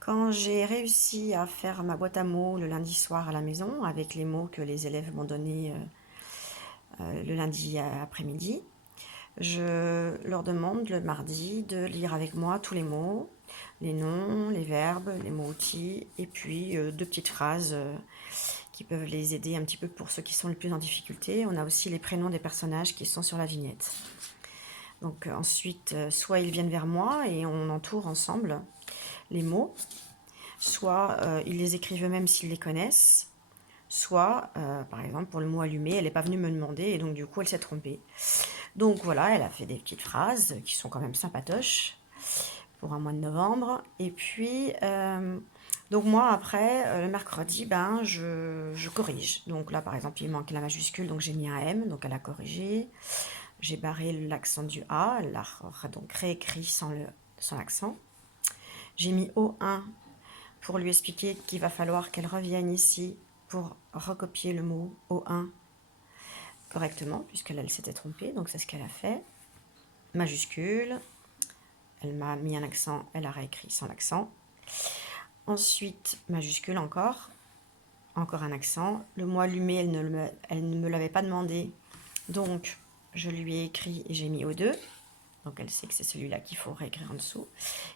Quand j'ai réussi à faire ma boîte à mots le lundi soir à la maison, avec les mots que les élèves m'ont donnés le lundi après-midi, je leur demande le mardi de lire avec moi tous les mots, les noms, les verbes, les mots-outils, et puis deux petites phrases qui peuvent les aider un petit peu pour ceux qui sont le plus en difficulté. On a aussi les prénoms des personnages qui sont sur la vignette. Donc ensuite, soit ils viennent vers moi et on entoure ensemble les mots, soit ils les écrivent eux-mêmes s'ils les connaissent, soit, par exemple, pour le mot allumé, elle n'est pas venue me demander et donc du coup elle s'est trompée. Donc voilà, elle a fait des petites phrases qui sont quand même sympatoches pour un mois de novembre. Et puis, donc moi après, le mercredi, ben, je corrige. Donc là, par exemple, il manquait la majuscule, donc j'ai mis un M, donc elle a corrigé. J'ai barré l'accent du A, elle l'a donc réécrit sans l'accent. J'ai mis O1 pour lui expliquer qu'il va falloir qu'elle revienne ici pour recopier le mot O1 correctement, puisqu'elle s'était trompée, donc c'est ce qu'elle a fait. Majuscule, elle m'a mis un accent, elle a réécrit sans l'accent. Ensuite, majuscule encore un accent. Le mot allumé, elle ne me l'avait pas demandé, donc je lui ai écrit et j'ai mis O2. Donc elle sait que c'est celui-là qu'il faut réécrire en dessous.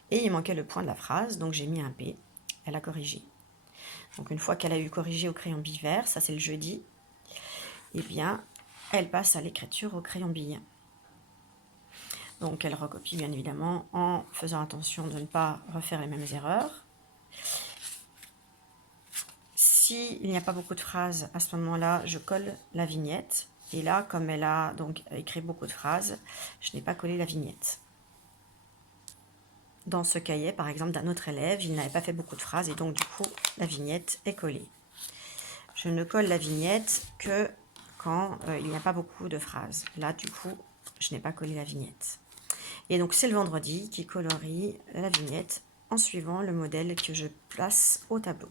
Et il manquait le point de la phrase, donc j'ai mis un P. Elle a corrigé. Donc une fois qu'elle a eu corrigé au crayon bille vert, ça c'est le jeudi, eh bien elle passe à l'écriture au crayon bille. Donc elle recopie bien évidemment en faisant attention de ne pas refaire les mêmes erreurs. S'il n'y a pas beaucoup de phrases, à ce moment-là, je colle la vignette. Et là, comme elle a donc écrit beaucoup de phrases, je n'ai pas collé la vignette. Dans ce cahier, par exemple, d'un autre élève, il n'avait pas fait beaucoup de phrases et donc du coup, la vignette est collée. Je ne colle la vignette que quand il n'y a pas beaucoup de phrases. Là, du coup, je n'ai pas collé la vignette. Et donc, c'est le vendredi qui colorie la vignette en suivant le modèle que je place au tableau.